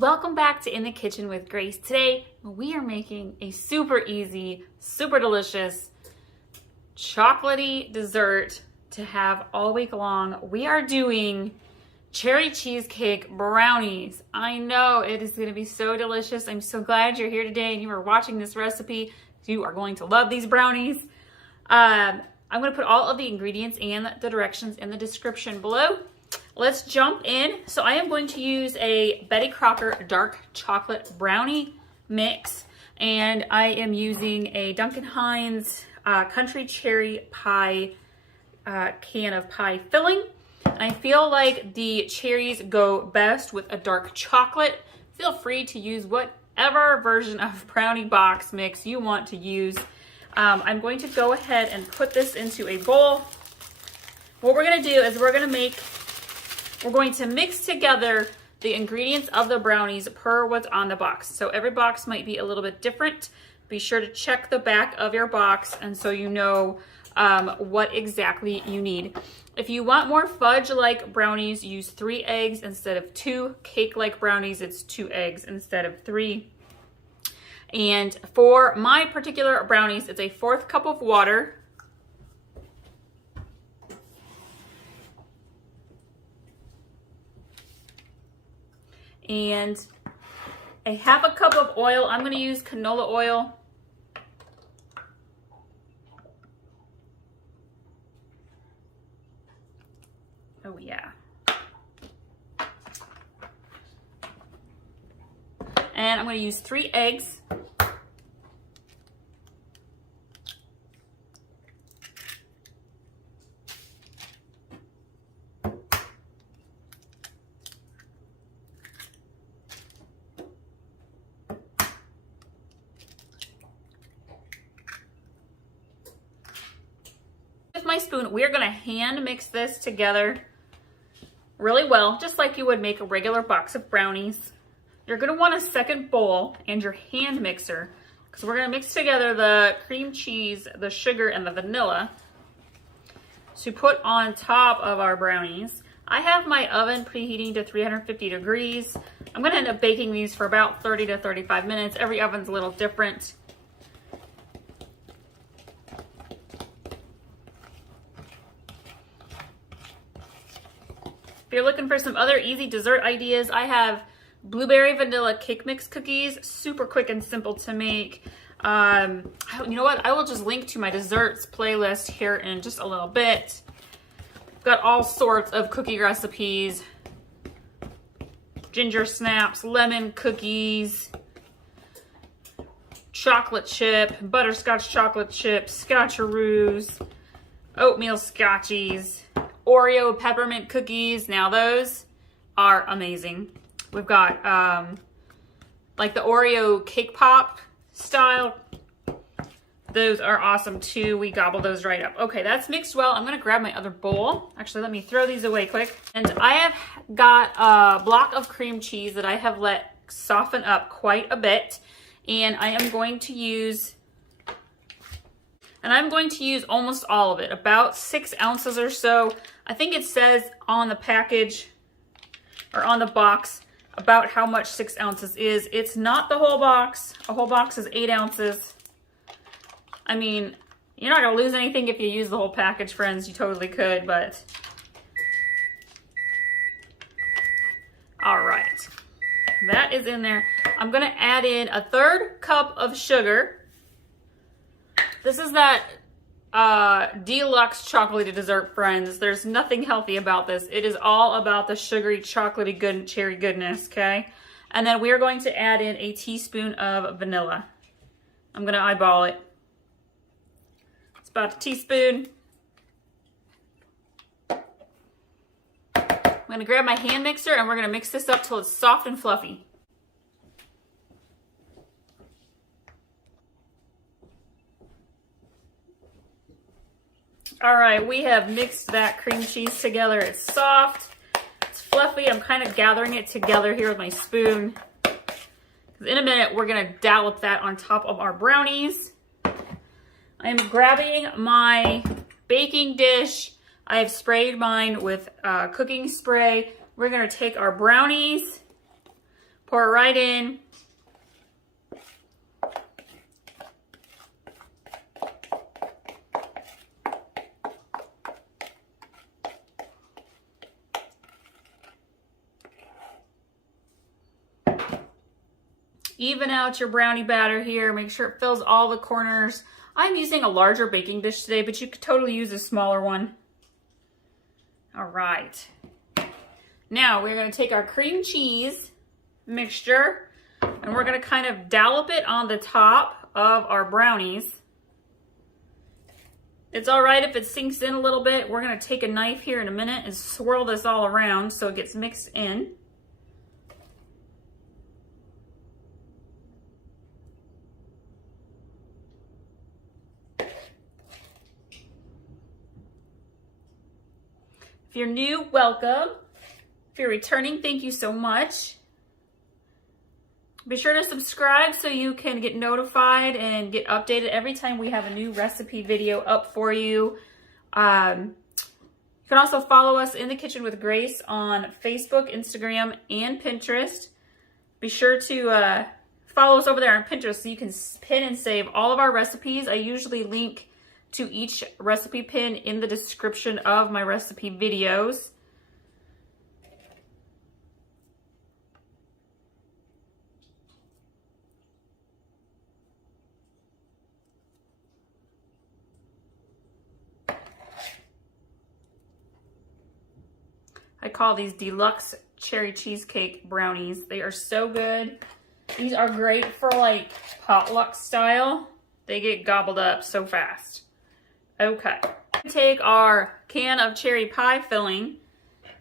Welcome back to In the Kitchen with Grace. Today, we are making a super easy, super delicious, chocolatey dessert to have all week long. We are doing cherry cheesecake brownies. I know it is going to be so delicious. I'm so glad you're here today and you are watching this recipe. You are going to love these brownies. I'm going to put all of the ingredients and the directions in the description below. Let's jump in. So I am going to use a Betty Crocker dark chocolate brownie mix, and I am using a Duncan Hines country cherry pie can of pie filling. And I feel like the cherries go best with a dark chocolate. Feel free to use whatever version of brownie box mix you want to use. I'm going to go ahead and put this into a bowl. What we're going to do is we're going to mix together the ingredients of the brownies per what's on the box. So every box might be a little bit different. Be sure to check the back of your box and so you know what exactly you need. If you want more fudge-like brownies, use 3 eggs instead of 2. Cake-like brownies, it's 2 eggs instead of 3. And for my particular brownies, it's a 1/4 cup of water. And a 1/2 cup of oil. I'm going to use canola oil. Oh yeah. And I'm going to use 3 eggs. With my spoon, we're going to hand mix this together really well, just like you would make a regular box of brownies. You're going to want a second bowl and your hand mixer because we're going to mix together the cream cheese, the sugar, and the vanilla to put on top of our brownies. I have my oven preheating to 350 degrees. I'm going to end up baking these for about 30 to 35 minutes. Every oven's a little different. If you're looking for some other easy dessert ideas, I have blueberry vanilla cake mix cookies. Super quick and simple to make. You know what? I will just link to my desserts playlist here in just a little bit. I've got all sorts of cookie recipes. Ginger snaps, lemon cookies, chocolate chip, butterscotch chocolate chip, scotcheroos, oatmeal scotchies, Oreo peppermint cookies. Now those are amazing. We've got like the Oreo cake pop style. Those are awesome too. We gobble those right up. Okay, that's mixed well. I'm gonna grab my other bowl. Actually, let me throw these away quick. And I have got a block of cream cheese that I have let soften up quite a bit. And I'm going to use almost all of it, about 6 ounces or so. I think it says on the package or on the box about how much 6 ounces is. It's not the whole box. A whole box is 8 ounces. I mean, you're not going to lose anything if you use the whole package, friends. You totally could, but... All right. That is in there. I'm going to add in a 1/3 cup of sugar. This is that deluxe chocolatey dessert, friends. There's nothing healthy about this. It is all about the sugary, chocolatey, good cherry goodness, okay? And then we are going to add in a teaspoon of vanilla. I'm going to eyeball it. It's about a teaspoon. I'm going to grab my hand mixer and we're going to mix this up till it's soft and fluffy. All right, we have mixed that cream cheese together. It's soft, it's fluffy. I'm kind of gathering it together here with my spoon. In a minute, we're gonna dollop that on top of our brownies. I'm grabbing my baking dish. I have sprayed mine with cooking spray. We're gonna take our brownies, Pour it right in. Even out your brownie batter here. Make sure it fills all the corners. I'm using a larger baking dish today, but you could totally use a smaller one. All right. Now we're going to take our cream cheese mixture and we're going to kind of dollop it on the top of our brownies. It's all right if it sinks in a little bit. We're going to take a knife here in a minute and swirl this all around so it gets mixed in. If you're new, welcome. If you're returning, thank you so much. Be sure to subscribe so you can get notified and get updated every time we have a new recipe video up for you. You can also follow us in the Kitchen with Grace on Facebook, Instagram, and Pinterest. Be sure to follow us over there on Pinterest so you can pin and save all of our recipes. I usually link to each recipe pin in the description of my recipe videos. I call these deluxe cherry cheesecake brownies. They are so good. These are great for like potluck style. They get gobbled up so fast. Okay, take our can of cherry pie filling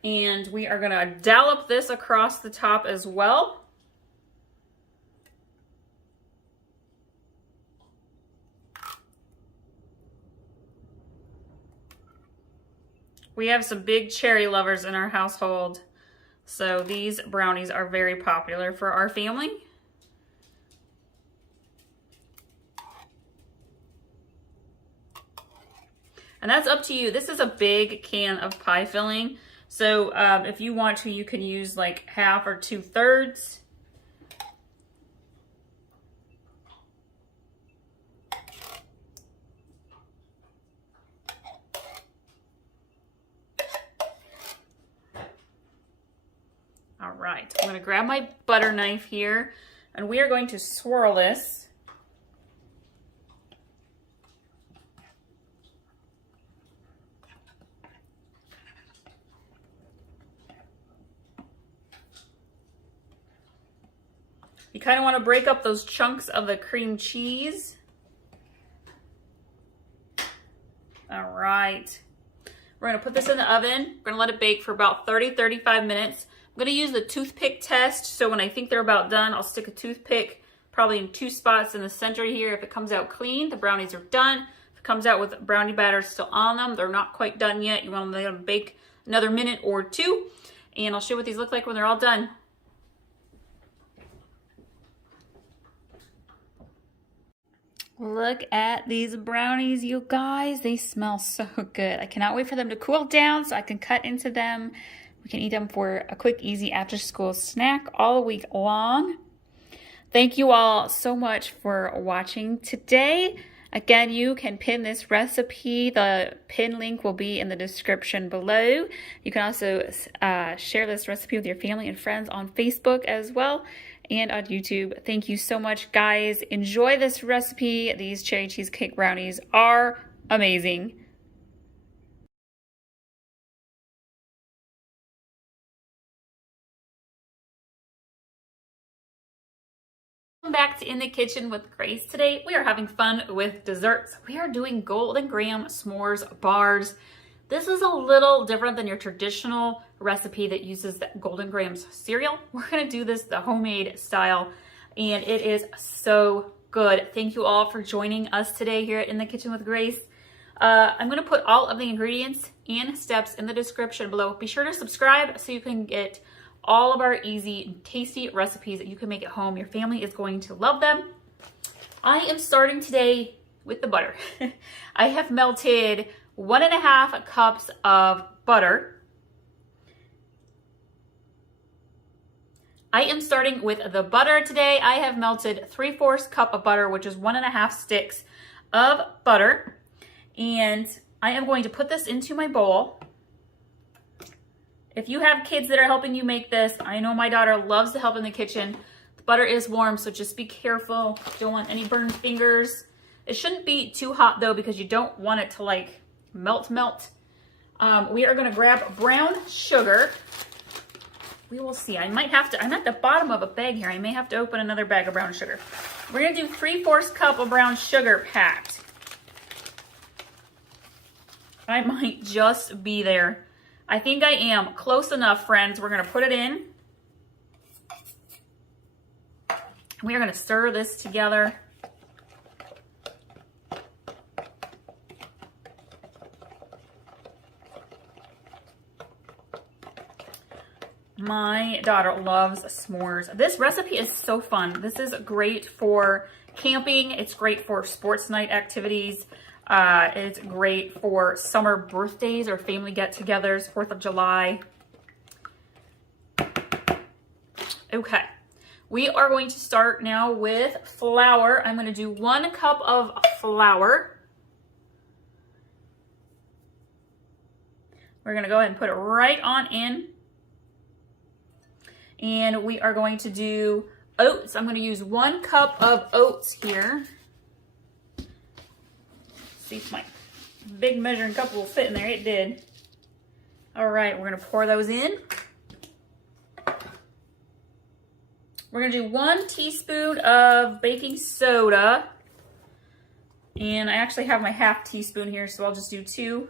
and we are gonna dollop this across the top as well. We have some big cherry lovers in our household, so these brownies are very popular for our family. And that's up to you. This is a big can of pie filling. So if you want to, you can use like half or 2/3. All right, I'm gonna grab my butter knife here and we are going to swirl this. You kind of want to break up those chunks of the cream cheese. All right. We're going to put this in the oven. We're going to let it bake for about 30-35 minutes. I'm going to use the toothpick test. So when I think they're about done, I'll stick a toothpick probably in 2 spots in the center here. If it comes out clean, the brownies are done. If it comes out with brownie batter still on them, they're not quite done yet. You want them to bake another minute or 2. And I'll show you what these look like when they're all done. Look at these brownies, you guys. They smell so good. I cannot wait for them to cool down so I can cut into them. We can eat them for a quick, easy after-school snack all week long. Thank you all so much for watching today. Again, you can pin this recipe. The pin link will be in the description below. You can also share this recipe with your family and friends on Facebook as well, and on YouTube. Thank you so much, guys. Enjoy this recipe. These cherry cheesecake brownies are amazing. Welcome back to In the Kitchen with Grace. Today we are having fun with desserts. We are doing Golden Graham S'mores Bars. This is a little different than your traditional recipe that uses the Golden Grahams cereal. We're gonna do this the homemade style, and it is so good. Thank you all for joining us today here at In the Kitchen with Grace. I'm gonna put all of the ingredients and steps in the description below. Be sure to subscribe so you can get all of our easy, tasty recipes that you can make at home. Your family is going to love them. I am starting today with the butter. I have melted 1.5 cups of butter. I am starting with the butter today. I have melted 3/4 cup of butter, which is 1.5 sticks of butter. And I am going to put this into my bowl. If you have kids that are helping you make this, I know my daughter loves to help in the kitchen. The butter is warm, so just be careful. Don't want any burned fingers. It shouldn't be too hot though, because you don't want it to like melt. We are gonna grab brown sugar. We will see. I'm at the bottom of a bag here. I may have to open another bag of brown sugar. We're gonna do 3/4 cup of brown sugar packed. I might just be there. I think I am close enough, friends. We're gonna put it in. We are gonna stir this together. My daughter loves s'mores. This recipe is so fun. This is great for camping. It's great for sports night activities. It's great for summer birthdays or family get-togethers, 4th of July. Okay, we are going to start now with flour. I'm going to do 1 cup of flour. We're going to go ahead and put it right on in. And we are going to do oats. I'm going to use 1 cup of oats here. See if my big measuring cup will fit in there. It did. All right, we're going to pour those in. We're going to do 1 teaspoon of baking soda. And I actually have my half teaspoon here, so I'll just do 2.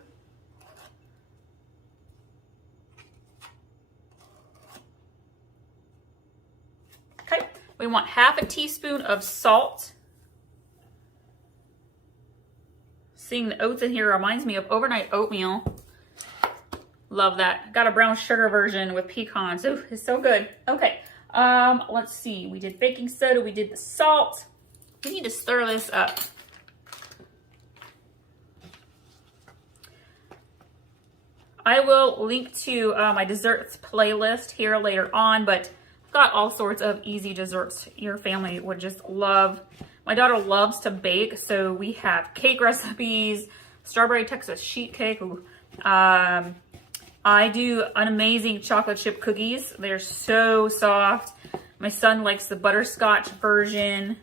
Okay, we want half a teaspoon of salt. Seeing the oats in here reminds me of overnight oatmeal. Love that. Got a brown sugar version with pecans. Ooh, it's so good. Okay, let's see. We did baking soda. We did the salt. We need to stir this up. I will link to my desserts playlist here later on, but I've got all sorts of easy desserts your family would just love. My daughter loves to bake, so we have cake recipes, strawberry Texas sheet cake. I do an amazing chocolate chip cookies. They're so soft. My son likes the butterscotch version.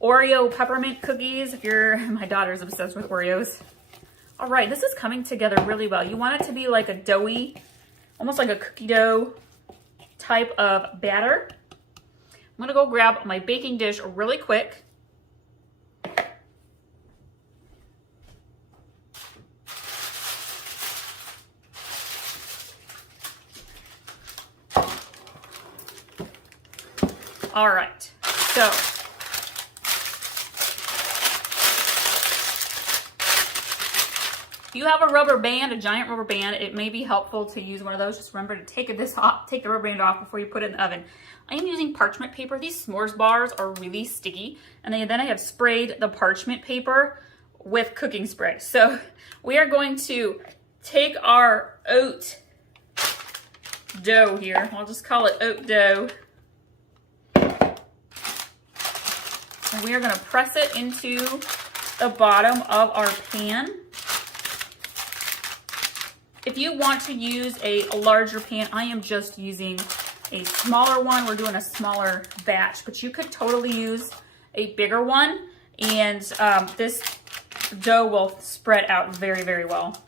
Oreo peppermint cookies. My daughter's obsessed with Oreos. All right, this is coming together really well. You want it to be like a doughy, almost like a cookie dough type of batter. I'm gonna go grab my baking dish really quick. All right, so if you have a rubber band, a giant rubber band, it may be helpful to use one of those. Just remember to take the rubber band off before you put it in the oven. I am using parchment paper. These s'mores bars are really sticky. And then I have sprayed the parchment paper with cooking spray. So we are going to take our oat dough here. I'll just call it oat dough. And we are going to press it into the bottom of our pan. If you want to use a larger pan, I am just using a smaller one. We're doing a smaller batch, but you could totally use a bigger one, and this dough will spread out very, very well.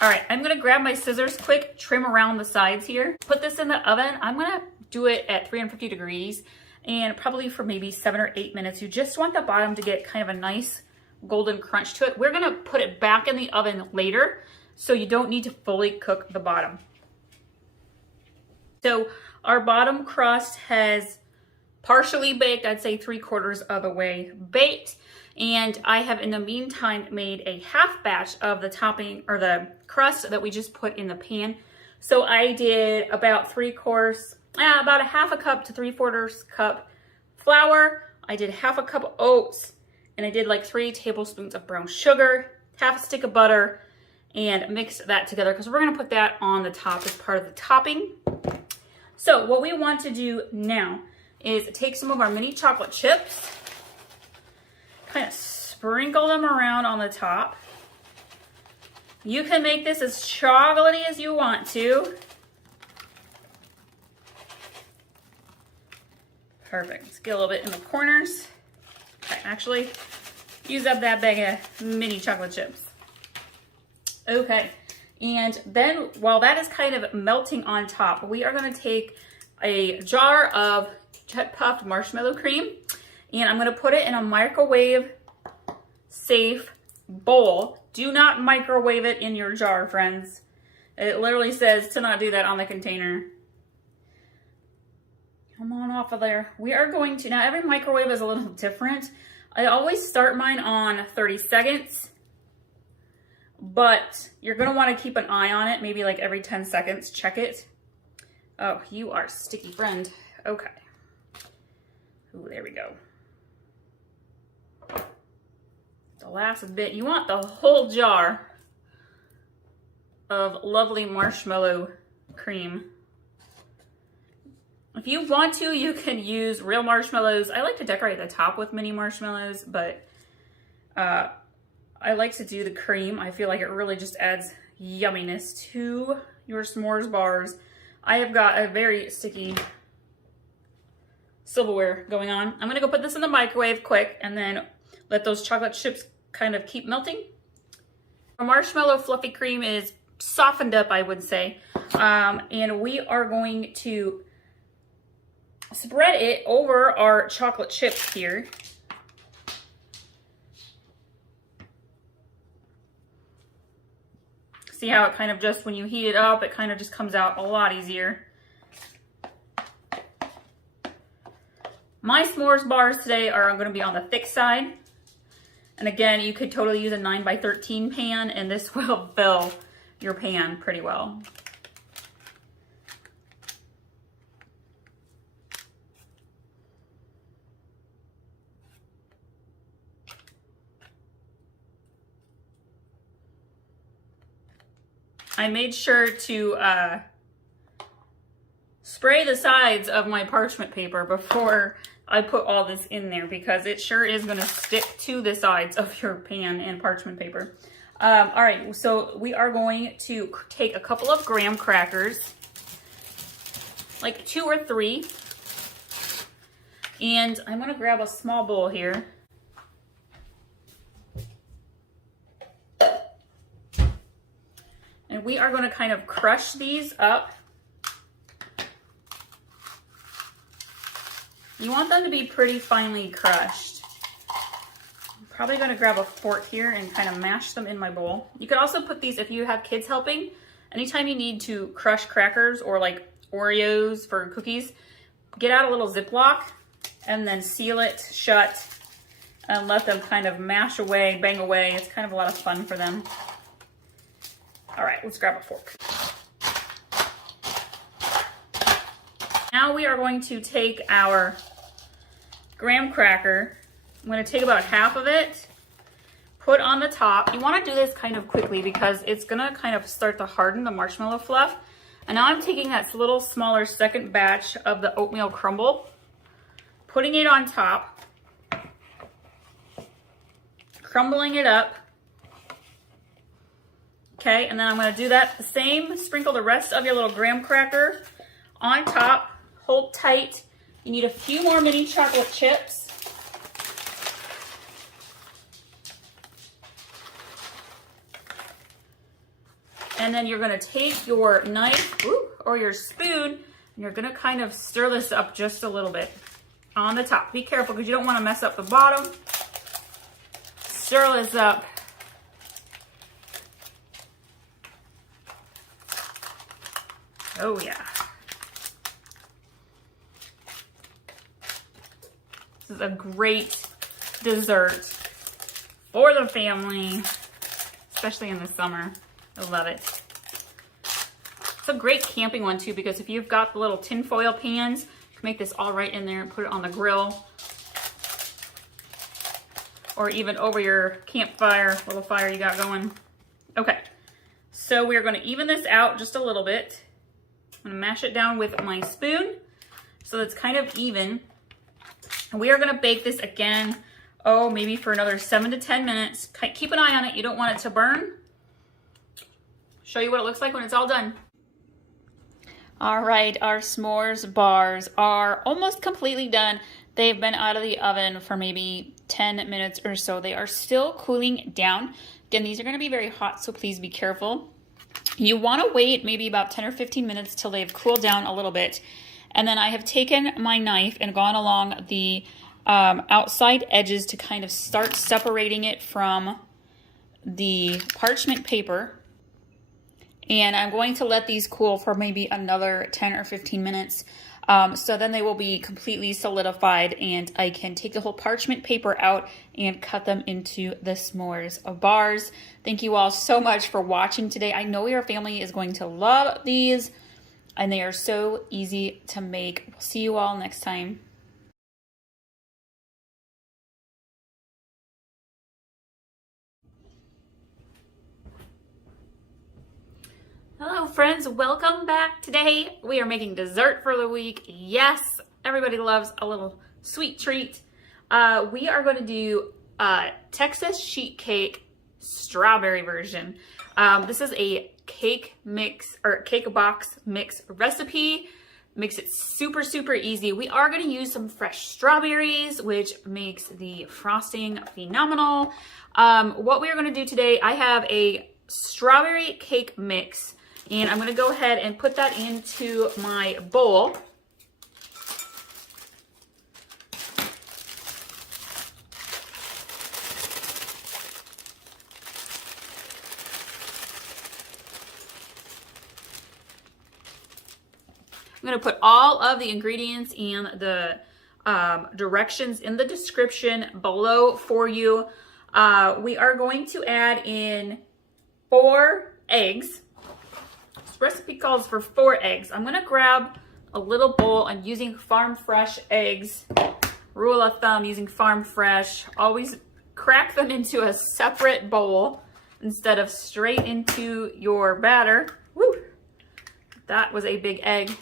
All right, I'm gonna grab my scissors quick, trim around the sides here. Put this in the oven. I'm gonna do it at 350 degrees and probably for maybe 7 or 8 minutes. You just want the bottom to get kind of a nice golden crunch to it. We're gonna put it back in the oven later, so you don't need to fully cook the bottom. So our bottom crust has partially baked, I'd say 3/4 of the way baked. And I have in the meantime made a half batch of the topping or the crust that we just put in the pan. So I did about about a half a cup to 3/4 cup flour. I did half a cup of oats and I did like 3 tablespoons of brown sugar, half a stick of butter, and mix that together because we're gonna put that on the top as part of the topping. So what we want to do now is take some of our mini chocolate chips, kind of sprinkle them around on the top. You can make this as chocolatey as you want to. Perfect. Let's get a little bit in the corners. Okay, actually, use up that bag of mini chocolate chips. Okay, and then while that is kind of melting on top, we are going to take a jar of Jet Puffed marshmallow cream, and I'm going to put it in a microwave safe bowl. Do not microwave it in your jar, friends. It literally says to not do that on the container. Come on off of there. We are going to, now every microwave is a little different. I always start mine on 30 seconds, but you're gonna wanna keep an eye on it, maybe like every 10 seconds, check it. Oh, you are sticky, friend. Okay. Ooh, there we go. The last bit, you want the whole jar of lovely marshmallow cream. If you want to, you can use real marshmallows. I like to decorate the top with mini marshmallows, but I like to do the cream. I feel like it really just adds yumminess to your s'mores bars. I have got a very sticky silverware going on. I'm gonna go put this in the microwave quick and then let those chocolate chips kind of keep melting. Our marshmallow fluffy cream is softened up, I would say. And we are going to spread it over our chocolate chips here. See how it kind of just, when you heat it up, it kind of just comes out a lot easier. My s'mores bars today are going to be on the thick side. And again, you could totally use a 9x13 pan, and this will fill your pan pretty well. I made sure to spray the sides of my parchment paper before I put all this in there because it sure is going to stick to the sides of your pan and parchment paper. All right, so we are going to take a couple of graham crackers, like 2 or 3, and I'm going to grab a small bowl here. And we are going to kind of crush these up. You want them to be pretty finely crushed. I'm probably going to grab a fork here and kind of mash them in my bowl. You could also put these, if you have kids helping, anytime you need to crush crackers or like Oreos for cookies, get out a little Ziploc and then seal it shut and let them kind of mash away, bang away. It's kind of a lot of fun for them. All right, let's grab a fork. Now we are going to take our graham cracker. I'm going to take about half of it, put on the top. You want to do this kind of quickly because it's going to kind of start to harden the marshmallow fluff. And now I'm taking that little smaller second batch of the oatmeal crumble, putting it on top, crumbling it up. Okay, and then I'm going to do that the same. Sprinkle the rest of your little graham cracker on top. Hold tight. You need a few more mini chocolate chips. And then you're going to take your knife or your spoon, and you're going to kind of stir this up just a little bit on the top. Be careful because you don't want to mess up the bottom. Stir this up. Oh yeah. This is a great dessert for the family, especially in the summer. I love it. It's a great camping one too, because if you've got the little tinfoil pans, you can make this all right in there and put it on the grill. or even over your campfire, little fire you got going. Okay, so we're gonna even this out just a little bit. I'm gonna mash it down with my spoon so it's kind of even. And we are gonna bake this again, oh, maybe for another 7 to 10 minutes. Keep an eye on it, you don't want it to burn. Show you what it looks like when it's all done. All right, our s'mores bars are almost completely done. They've been out of the oven for maybe 10 minutes or so. They are still cooling down. Again, these are gonna be very hot, so please be careful. You wanna wait maybe about 10 or 15 minutes till they've cooled down a little bit. And then I have taken my knife and gone along the outside edges to kind of start separating it from the parchment paper. And I'm going to let these cool for maybe another 10 or 15 minutes. So then they will be completely solidified and I can take the whole parchment paper out and cut them into the s'mores bars. Thank you all so much for watching today. I know your family is going to love these and they are so easy to make. We'll see you all next time. Hello friends, welcome back. Today we are making dessert for the week. Yes, everybody loves a little sweet treat. We are going to do Texas sheet cake strawberry version. This is a cake mix or cake box mix recipe. Makes it super, super easy. We are going to use some fresh strawberries, which makes the frosting phenomenal. What we are going to do today, I have a strawberry cake mix. And I'm gonna go ahead and put that into my bowl. I'm gonna put all of the ingredients and the directions in the description below for you. We are going to add in 4 eggs. Recipe calls for 4 eggs. I'm gonna grab a little bowl. I'm using farm fresh eggs. Rule of thumb, using farm fresh, always crack them into a separate bowl instead of straight into your batter. Woo! That was a big egg.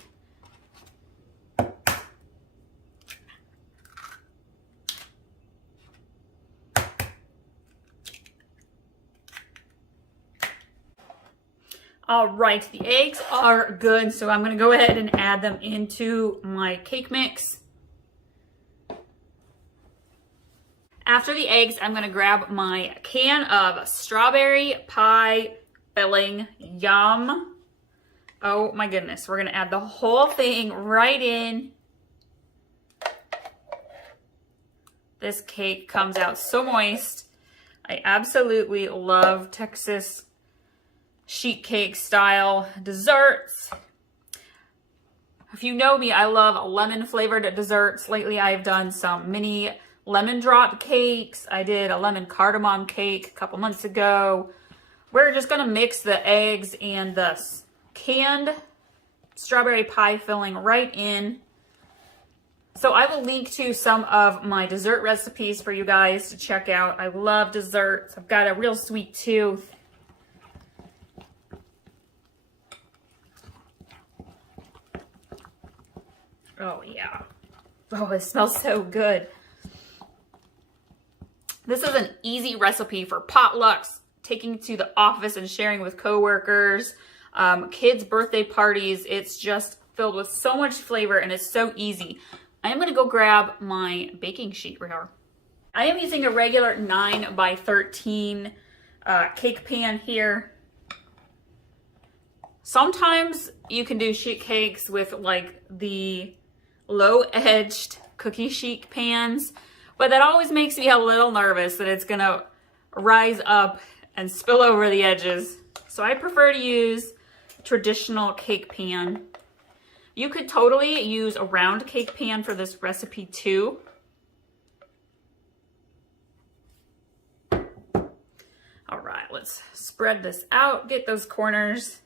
All right, the eggs are good, so I'm gonna go ahead and add them into my cake mix. After the eggs, I'm gonna grab my can of strawberry pie filling. Yum. Oh my goodness, we're gonna add the whole thing right in. This cake comes out so moist. I absolutely love Texas sheet cake style desserts. If you know me, I love lemon flavored desserts. Lately I've done some mini lemon drop cakes. I did a lemon cardamom cake a couple months ago. We're just gonna mix the eggs and the canned strawberry pie filling right in. So I will link to some of my dessert recipes for you guys to check out. I love desserts. I've got a real sweet tooth. Oh yeah. Oh, it smells so good. This is an easy recipe for potlucks, taking to the office and sharing with coworkers, kids' birthday parties. It's just filled with so much flavor and it's so easy. I am gonna go grab my baking sheet right here. I am using a regular 9 by 13 cake pan here. Sometimes you can do sheet cakes with like the low-edged cookie sheet pans, but that always makes me a little nervous that it's gonna rise up and spill over the edges. So I prefer to use traditional cake pan. You could totally use a round cake pan for this recipe too. All right, let's spread this out, get those corners.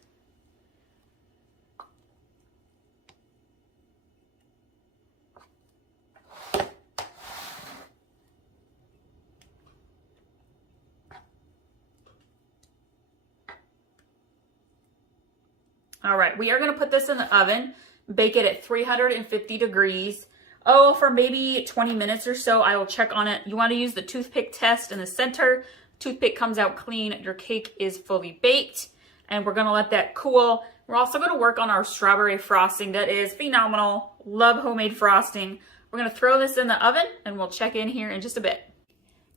All right, we are gonna put this in the oven, bake it at 350 degrees. Oh, for maybe 20 minutes or so. I will check on it. You wanna use the toothpick test in the center. Toothpick comes out clean, your cake is fully baked, and we're gonna let that cool. We're also gonna work on our strawberry frosting. That is phenomenal. Love homemade frosting. We're gonna throw this in the oven and we'll check in here in just a bit.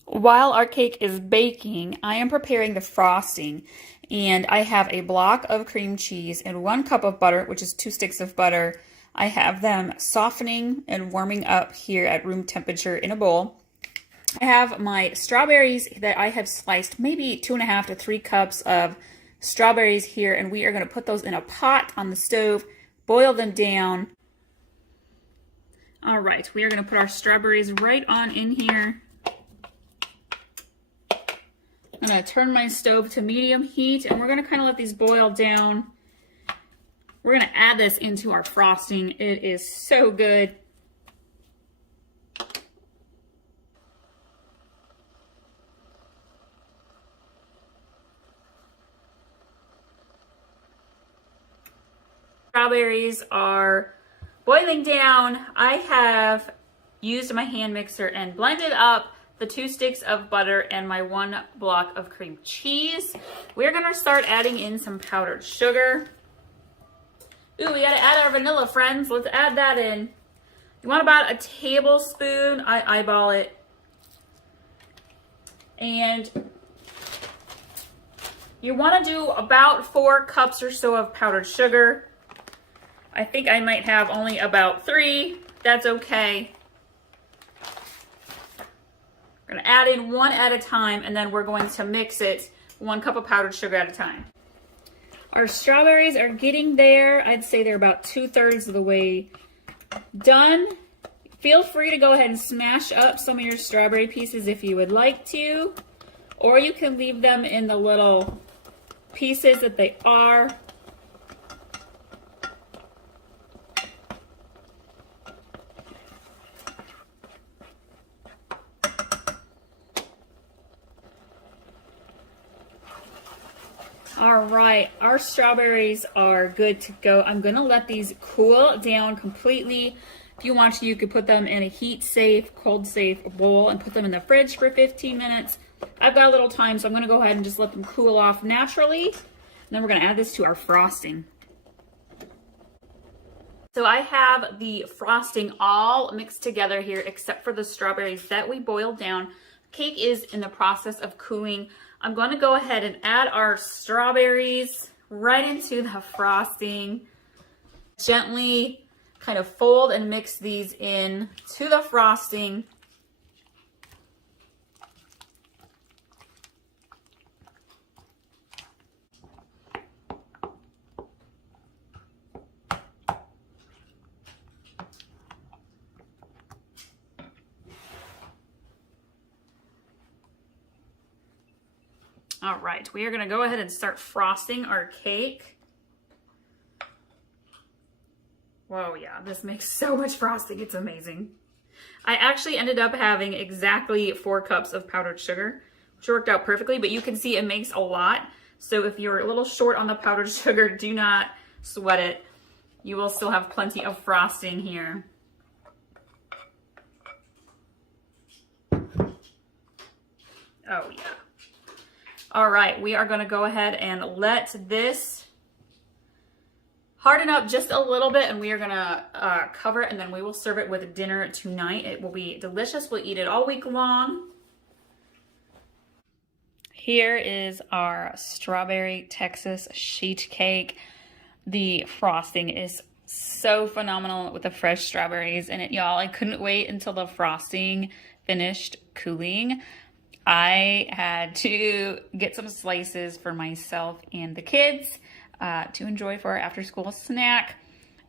While our cake is baking, I am preparing the frosting, and I have a block of cream cheese and 1 cup of butter, which is 2 sticks of butter. I have them softening and warming up here at room temperature in a bowl. I have my strawberries that I have sliced, maybe 2.5 to 3 cups of strawberries here, and we are going to put those in a pot on the stove, boil them down. All right, we are going to put our strawberries right on in here. I'm going to turn my stove to medium heat, and we're going to kind of let these boil down. We're going to add this into our frosting. It is so good. Strawberries are boiling down. I have used my hand mixer and blended up the 2 sticks of butter and my 1 block of cream cheese. We're gonna start adding in some powdered sugar. Ooh, we gotta add our vanilla, friends. Let's add that in. You want about a tablespoon. I eyeball it. And you wanna do about 4 cups or so of powdered sugar. I think I might have only about 3. That's okay. We're gonna add in 1 at a time, and then we're going to mix it 1 cup of powdered sugar at a time. Our strawberries are getting there. I'd say they're about 2/3 of the way done. Feel free to go ahead and smash up some of your strawberry pieces if you would like to, or you can leave them in the little pieces that they are. All right, our strawberries are good to go. I'm gonna let these cool down completely. If you want to, you could put them in a heat-safe, cold-safe bowl and put them in the fridge for 15 minutes. I've got a little time, so I'm gonna go ahead and just let them cool off naturally. And then we're gonna add this to our frosting. So I have the frosting all mixed together here, except for the strawberries that we boiled down. Cake is in the process of cooling. I'm going to go ahead and add our strawberries right into the frosting. Gently kind of fold and mix these in to the frosting. All right, we are gonna go ahead and start frosting our cake. Whoa, yeah, this makes so much frosting, it's amazing. I actually ended up having exactly 4 cups of powdered sugar, which worked out perfectly, but you can see it makes a lot. So if you're a little short on the powdered sugar, do not sweat it. You will still have plenty of frosting here. Oh yeah. All right, we are gonna go ahead and let this harden up just a little bit, and we are gonna cover it, and then we will serve it with dinner tonight. It will be delicious. We'll eat it all week long. Here is our strawberry Texas sheet cake. The frosting is so phenomenal with the fresh strawberries in it, y'all. I couldn't wait until the frosting finished cooling. I had to get some slices for myself and the kids to enjoy for our after-school snack.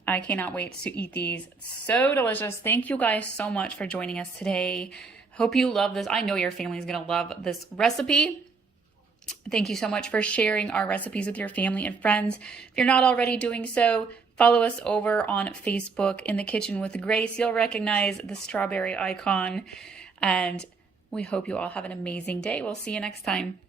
I cannot wait to eat these. So delicious. Thank you guys so much for joining us today. Hope you love this. I know your family is going to love this recipe. Thank you so much for sharing our recipes with your family and friends. If you're not already doing so, follow us over on Facebook, In the Kitchen with Grace. You'll recognize the strawberry icon, and we hope you all have an amazing day. We'll see you next time.